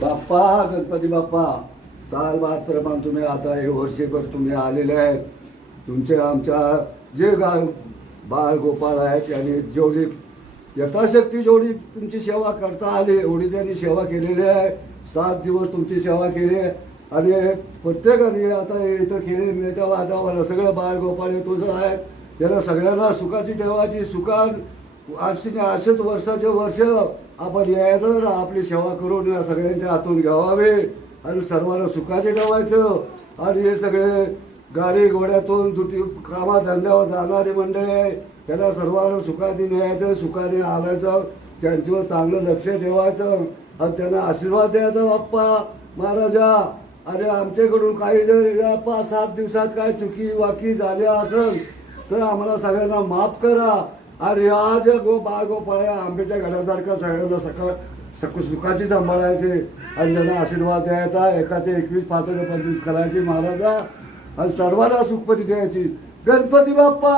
बाप्पा गणपती बाप्पा साल बाद प्रमाण तुम्ही आता हे वर्षभर तुम्ही आलेले आहेत. तुमचे आमच्या जे बाळ गोपाळ आहेत त्यांनी जेवढी यथाशक्ती जेवढी तुमची सेवा करता आली एवढी त्यांनी सेवा केलेली आहे. 7 दिवस तुमची सेवा केली आहे आणि प्रत्येकाने आता इथं केली मिळत्या वातावरण सगळं बाळ गोपाळ तुझं आहे. त्याला सगळ्यांना सुखाची ठेवायची. असेच वर्षाचे वर्ष आपण यायचं आपली सेवा करून या सगळ्यांच्या हातून घ्यावावे आणि सर्वांना सुखाचे ठेवायचं. आणि हे सगळे गाडी घोड्यातून कामाधंद्यावर जाणारी मंडळी आहे त्यांना सर्वांना सुखाने न्यायचं, सुखाने आणायचं, त्यांच्यावर चांगलं लक्ष ठेवायचं आणि त्यांना आशीर्वाद द्यायचा. बाप्पा महाराजा अरे आमच्याकडून काही जर 5-7 दिवसात काय चुकी वाकी झाल्या असेल तर आम्हाला सगळ्यांना माफ करा. अरे आज बाळ गोपाळ्या आंब्याच्या घडासारखा सगळ्यांना सुखाची सांभाळायचे आणि त्यांना आशीर्वाद द्यायचा. 1-21 पात्राचं 25 करायची महाराजा आणि सर्वांना सुखपती द्यायची. गणपती बाप्पा.